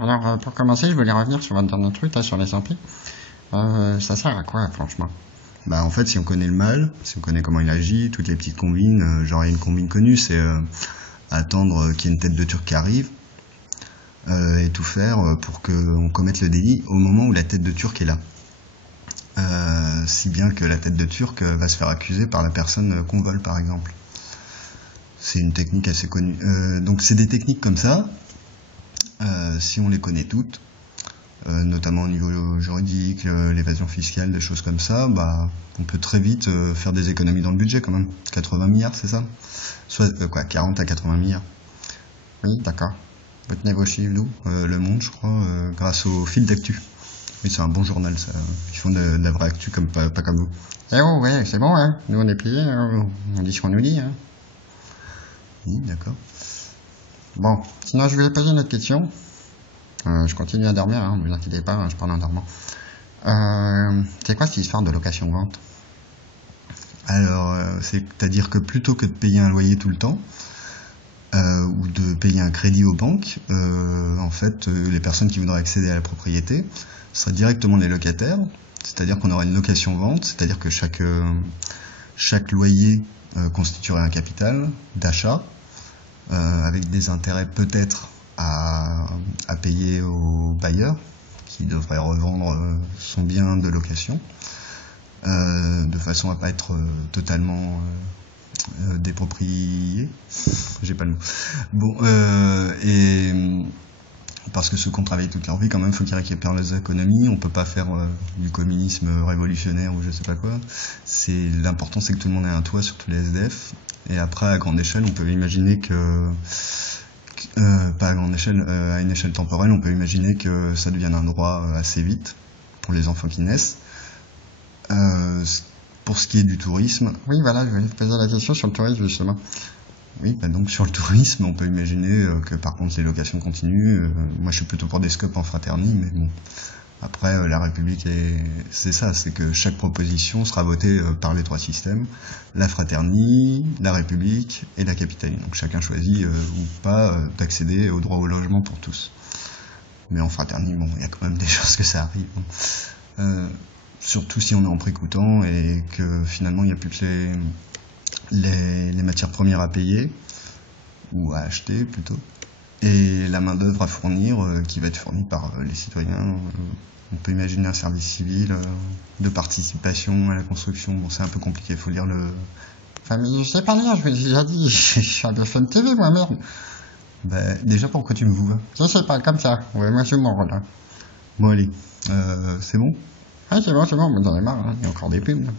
Alors, pour commencer, je voulais revenir sur votre dernier truc, là, sur les impôts. Ça sert à quoi, franchement? Bah en fait, si on connaît le mal, si on connaît comment il agit, toutes les petites combines, genre il y a une combine connue, c'est attendre qu'il y ait une tête de turc qui arrive et tout faire pour qu'on commette le délit au moment où la tête de turc est là. Si bien que la tête de turc va se faire accuser par la personne qu'on vole, par exemple. C'est une technique assez connue. Donc c'est des techniques comme ça, si on les connaît toutes, notamment au niveau juridique, l'évasion fiscale, des choses comme ça, bah on peut très vite faire des économies dans le budget quand même. 80 milliards, c'est ça? Soit 40 à 80 milliards. Oui, d'accord. Vous tenez vos chiffres d'où? Le Monde, je crois, grâce au fil d'actu. Oui, c'est un bon journal, ça. Ils font de la vraie actu, comme pas comme vous. Eh oh, ouais, c'est bon, hein. Nous, on est payés, hein. On dit ce qu'on nous dit, hein. Oui, d'accord. Bon, sinon, je voulais poser une autre question. Je continue à dormir, hein, ne vous inquiétez pas, hein, je parle en dormant. C'est quoi cette histoire de location-vente? Alors, c'est-à-dire que plutôt que de payer un loyer tout le temps, ou de payer un crédit aux banques, en fait, les personnes qui voudraient accéder à la propriété seraient directement les locataires, c'est-à-dire qu'on aurait une location-vente, c'est-à-dire que chaque loyer constituerait un capital d'achat, avec des intérêts peut-être à payer au bailleur, qui devrait revendre son bien de location, de façon à pas être totalement déproprié, j'ai pas le mot. Bon, et parce que ceux qui ont travaillé toute leur vie, quand même, faut qu'ils récupèrent les économies. On peut pas faire du communisme révolutionnaire ou je sais pas quoi. L'important, c'est que tout le monde ait un toit, surtout les SDF. Et après, à grande échelle, on peut imaginer que pas à grande échelle, à une échelle temporelle, on peut imaginer que ça devienne un droit assez vite pour les enfants qui naissent. Pour ce qui est du tourisme, Oui, voilà, je voulais vous poser la question sur le tourisme, justement. oui, bah donc sur le tourisme, on peut imaginer que par contre les locations continuent. Moi, je suis plutôt pour des scopes en fraternie, mais bon. Après, la République, c'est ça, c'est que chaque proposition sera votée par les trois systèmes, la fraternie, la République et la capitale. Donc chacun choisit ou pas d'accéder au droit au logement pour tous. Mais en fraternie, bon, il y a quand même des choses que ça arrive. Surtout si on est en pré-coûtant et que finalement il n'y a plus que les matières premières à payer, ou à acheter plutôt, et la main d'œuvre à fournir qui va être fournie par les citoyens. On peut imaginer un service civil de participation à la construction. Bon, c'est un peu compliqué, il faut lire le... Enfin, mais je sais pas lire, je vous l'ai déjà dit, je suis un BFM TV, moi, merde. Bah, déjà, pourquoi tu me vous vas? Je sais pas, comme ça. Ouais, moi, je mon rôle, là. Bon, allez, c'est bon? Ah, c'est bon, vous en avez marre, hein. Il y a encore des pubs, là.